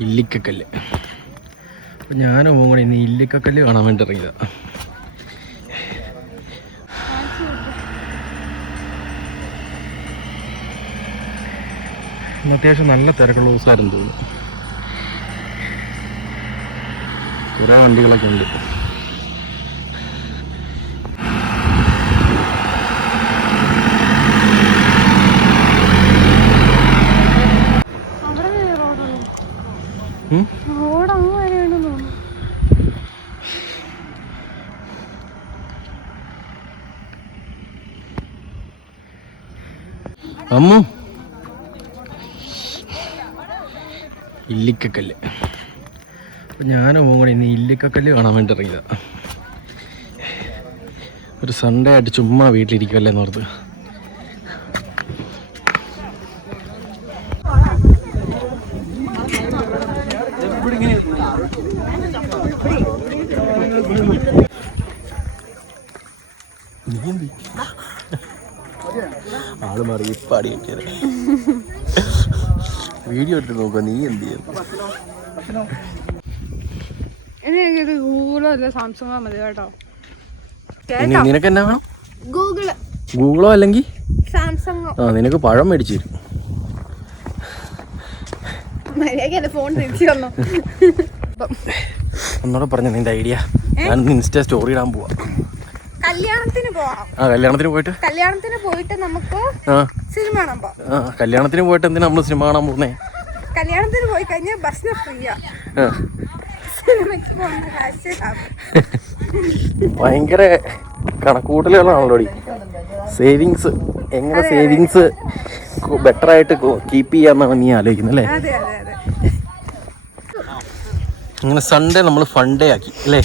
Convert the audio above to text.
ഇല്ലിക്കക്കല്ല്. അപ്പം ഞാനും കൂടെ ഇന്ന് ഇല്ലിക്കക്കല്ല് കാണാൻ വേണ്ടി ഇറങ്ങിയതാണ്. ഇന്ന് അത്യാവശ്യം നല്ല തിരക്കുള്ള ദിവസമായിരുന്നു തോന്നുന്നു. കുറേ വണ്ടികളൊക്കെ ഉണ്ട്. അമ്മു ഇല്ലിക്കക്കല്ല്. അപ്പം ഞാനും കൂടെ ഇന്ന് ഇല്ലിക്കക്കല്ല് കാണാൻ വേണ്ടി ഇറങ്ങിയതാണ്. ഒരു സൺഡേ ആയിട്ട് ചുമ്മാ വീട്ടിലിരിക്കുമല്ലേ എന്ന് ഓർത്ത്. ആള് മാറി ഇപ്പാടി വെച്ചത് വീഡിയോ എടുത്ത് നോക്കുക. നീ എന്ത് ചെയ്യും? നിനക്ക് എന്നാ വേണം? ഗൂഗിളോ അല്ലെങ്കിൽ നിനക്ക് പഴം മേടിച്ചു തരും. ഒന്നൂടെ പറഞ്ഞ നിന്റെ ഐഡിയ. ഞാൻ ഇൻസ്റ്റാ സ്റ്റോറി ഇടാൻ പോവാ. കല്യാണത്തിന് പോവാം. കല്യാണത്തിന് പോയിട്ട് നമുക്ക് സിനിമ കാണാൻ പോവാം. കല്യാണത്തിന് പോയിട്ട് എന്തിനാ നമ്മള് സിനിമ കാണാൻ പോകുന്നേ? കല്യാണത്തിന് പോയി കഴിഞ്ഞാൽ ബസ്സിന് ഫ്രീയാ. ഭയങ്കര കണക്കൂട്ടലുകളാണല്ലോ. സേവിങ്സ് എങ്ങനെ സേവിങ്സ് ബെറ്റർ ആയിട്ട് കീപ്പ് ചെയ്യാന്നാണ് നീ ആലോചിക്കുന്നത് അല്ലേ? അങ്ങനെ സൺഡേ നമ്മൾ ഫൺ ഡേ ആക്കി അല്ലേ?